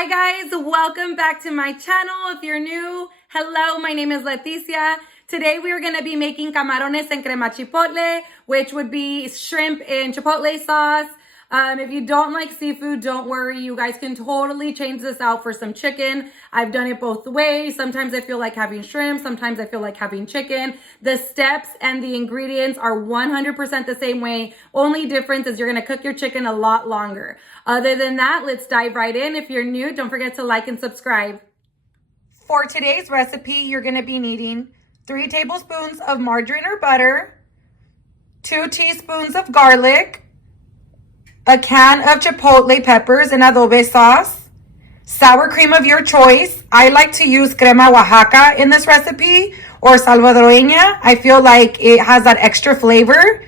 Hi guys, welcome back to my channel. If you're new, hello, my name is Leticia. Today we are going to be making camarones en crema chipotle, which would be shrimp in chipotle sauce. If you don't like seafood, don't worry. You guys can totally change this out for some chicken. I've done it both ways. Sometimes I feel like having shrimp. Sometimes I feel like having chicken. The steps and the ingredients are 100% the same way. Only difference is you're going to cook your chicken a lot longer. Other than that, let's dive right in. If you're new, don't forget to like and subscribe. For today's recipe, you're going to be needing 3 tablespoons of margarine or butter, 2 teaspoons of garlic, a can of chipotle peppers and adobe sauce, sour cream of your choice. I like to use crema Oaxaca in this recipe or salvadoreña. I feel like it has that extra flavor.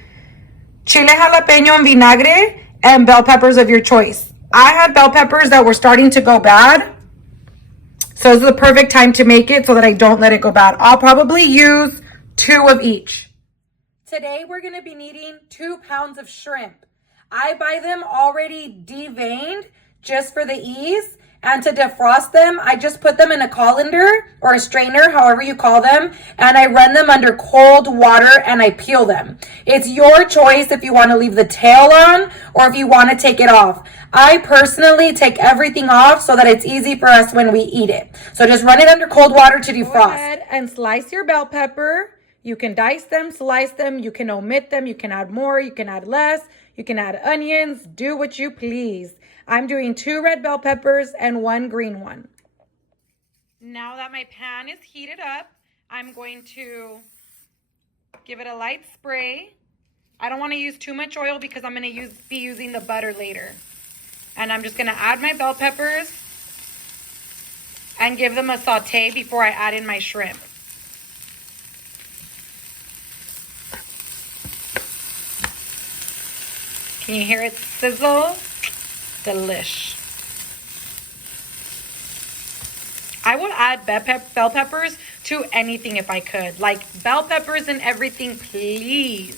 Chile jalapeño and vinagre, and bell peppers of your choice. I had bell peppers that were starting to go bad, so this is the perfect time to make it so that I don't let it go bad. I'll probably use 2 of each. Today we're going to be needing 2 pounds of shrimp. I buy them already deveined just for the ease, and to defrost them, I just put them in a colander or a strainer, however you call them, and I run them under cold water and I peel them. It's your choice if you want to leave the tail on or if you want to take it off. I personally take everything off so that it's easy for us when we eat it. So just run it under cold water to defrost. Go ahead and slice your bell pepper. You can dice them, slice them, you can omit them, you can add more, you can add less. You can add onions, do what you please. I'm doing 2 red bell peppers and 1 green one. Now that my pan is heated up, I'm going to give it a light spray. I don't want to use too much oil because I'm going to be using the butter later. And I'm just going to add my bell peppers and give them a saute before I add in my shrimp. Can you hear it sizzle? Delish. I would add bell peppers to anything if I could. Like bell peppers and everything, please.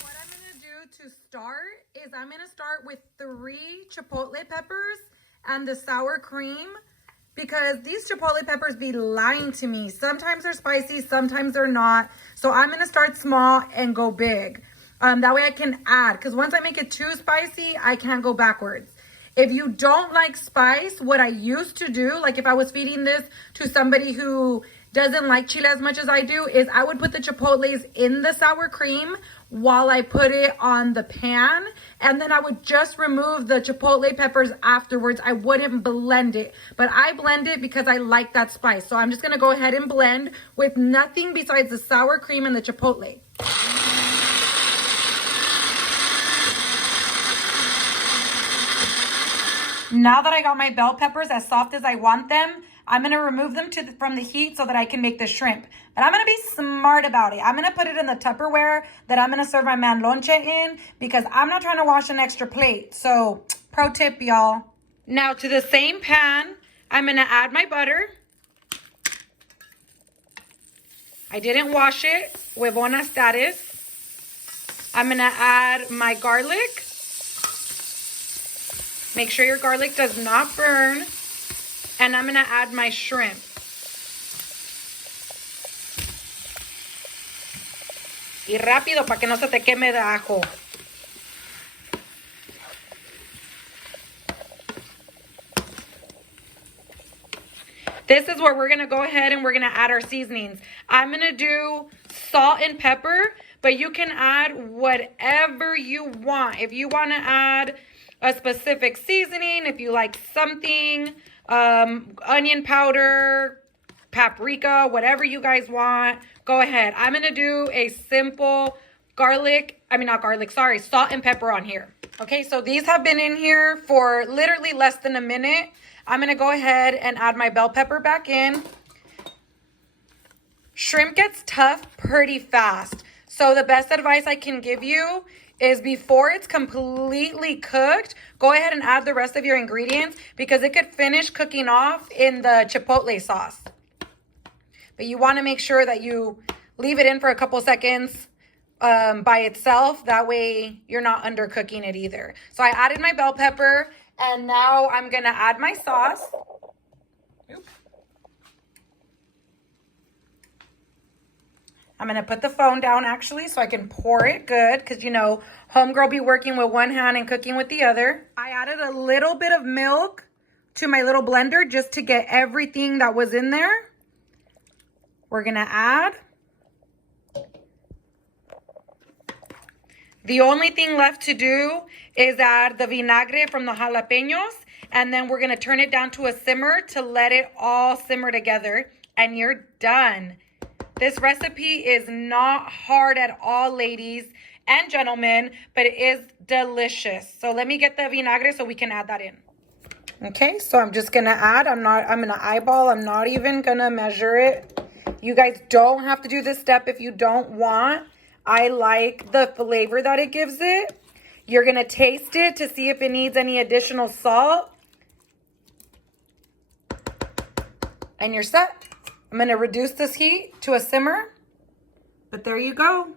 What I'm going to do to start is I'm going to start with 3 chipotle peppers and the sour cream, because these chipotle peppers be lying to me. Sometimes they're spicy, sometimes they're not. So I'm going to start small and go big. That way I can add, because once I make it too spicy, I can't go backwards. If you don't like spice, what I used to do, like if I was feeding this to somebody who doesn't like chile as much as I do, is I would put the chipotles in the sour cream while I put it on the pan. And then I would just remove the chipotle peppers afterwards. I wouldn't blend it, but I blend it because I like that spice. So I'm just going to go ahead and blend with nothing besides the sour cream and the chipotle. Now that I got my bell peppers as soft as I want them, I'm going to remove them from the heat so that I can make the shrimp. But I'm going to be smart about it. I'm going to put it in the Tupperware that I'm going to serve my man lonche in, because I'm not trying to wash an extra plate. So, pro tip, y'all. Now to the same pan, I'm going to add my butter. I didn't wash it. Huevona status. I'm going to add my garlic. Make sure your garlic does not burn. And I'm going to add my shrimp. Y rápido para que no se te queme de ajo. This is where we're going to go ahead and we're going to add our seasonings. I'm going to do salt and pepper, but you can add whatever you want. If you want to add a specific seasoning, if you like something, onion powder, paprika, whatever you guys want, go ahead. I'm going to do a simple salt and pepper on here. Okay, so these have been in here for literally less than a minute. I'm going to go ahead and add my bell pepper back in. Shrimp gets tough pretty fast. So the best advice I can give you is before it's completely cooked, go ahead and add the rest of your ingredients, because it could finish cooking off in the chipotle sauce. But you want to make sure that you leave it in for a couple seconds by itself. That way you're not undercooking it either. So I added my bell pepper And now I'm gonna add my sauce. I'm gonna put the phone down actually so I can pour it good, because you know, homegirl be working with one hand and cooking with the other. I added a little bit of milk to my little blender just to get everything that was in there. We're gonna add. The only thing left to do is add the vinagre from the jalapeños, and then we're gonna turn it down to a simmer to let it all simmer together, and you're done. This recipe is not hard at all, ladies and gentlemen, but it is delicious. So let me get the vinagre so we can add that in. Okay, so I'm just gonna add, I'm gonna eyeball, I'm not even gonna measure it. You guys don't have to do this step if you don't want. I like the flavor that it gives it. You're gonna taste it to see if it needs any additional salt. And you're set. I'm going to reduce this heat to a simmer, but there you go.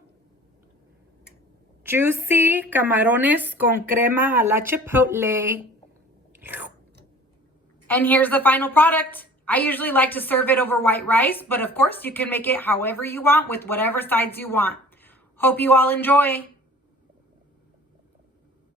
Juicy camarones con crema a la chipotle. And here's the final product. I usually like to serve it over white rice, but of course you can make it however you want with whatever sides you want. Hope you all enjoy.